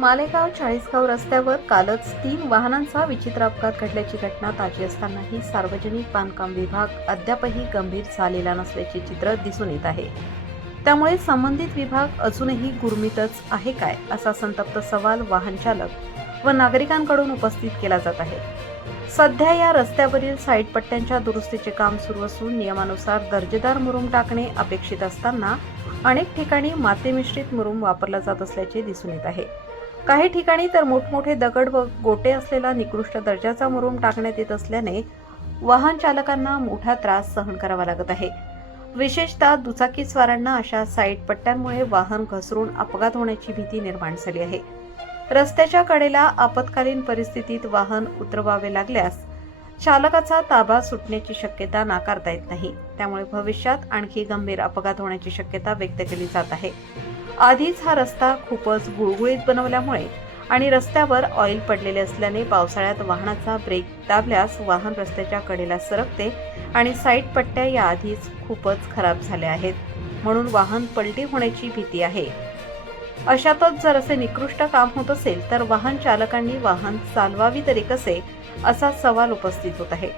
मालेगाव चाळीसगाव रस्त्यावर कालच 3 वाहनांचा विचित्र अपघात घडल्याची घटना ताजी असतानाही सार्वजनिक बांधकाम विभाग अद्यापही गंभीर झालेला नसल्याचे चित्र दिसून येत आहे. त्यामुळे संबंधित विभाग अजूनही गुरमीतच आहे काय, असा संतप्त सवाल वाहन चालक व नागरिकांकडून उपस्थित केला जात आहे. सध्या या रस्त्यावरील साईड पट्ट्यांच्या दुरुस्तीचे काम सुरू असून नियमानुसार दर्जेदार मुरुम टाकणे अपेक्षित असताना अनेक ठिकाणी माती मिश्रित मुरुम वापरला जात असल्याचे दिसून येत आहे. काही ठिकाणी तर मोठमोठे दगड व गोटे असलेला निकृष्ट दर्जाचा मुरुम टाकण्यात येत असल्याने वाहन चालकांना मोठा त्रास सहन करावा लागत आहे. विशेषतः दुचाकीस्वारांना अशा साईड पट्ट्यांमुळे वाहन घसरून अपघात होण्याची भीती निर्माण झाली आहे. रस्त्याच्या कडेला आपत्कालीन परिस्थितीत वाहन उतरवावे लागल्यास चालकाचा ताबा सुटण्याची शक्यता नाकारता येत नाही. त्यामुळे भविष्यात आणखी गंभीर अपघात होण्याची शक्यता व्यक्त केली जात आहे. आधीच हा रस्ता खूपच गुळगुळीत बनवल्यामुळे आणि रस्त्यावर ऑइल पडलेले असल्याने पावसाळ्यात वाहनाचा ब्रेक दाबल्यास वाहन रस्त्याच्या कडेला सरकते आणि साईड पट्ट्या या आधीच खूपच खराब झाल्या आहेत, म्हणून वाहन पलटी होण्याची भीती आहे. अशातच जर असे निकृष्ट काम होत असेल तर वाहन चालकांनी वाहन चालवावी तरी कसे, असा सवाल उपस्थित होत आहे.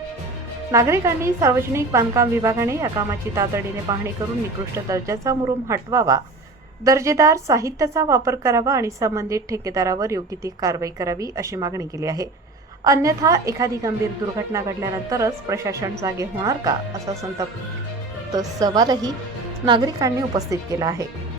नागरिकांनी सार्वजनिक बांधकाम विभागाने या कामाची तातडीने पाहणी करून निकृष्ट दर्जाचा मुरुम हटवावा, दर्जेदार साहित्याचा वापर करावा आणि संबंधित ठेकेदारावर योग्य ती कारवाई करावी, अशी मागणी केली आहे. अन्यथा एखादी गंभीर दुर्घटना घडल्यानंतरच प्रशासन जागे होणार का, असा संतप्त सवालही नागरिकांनी उपस्थित केला आहे.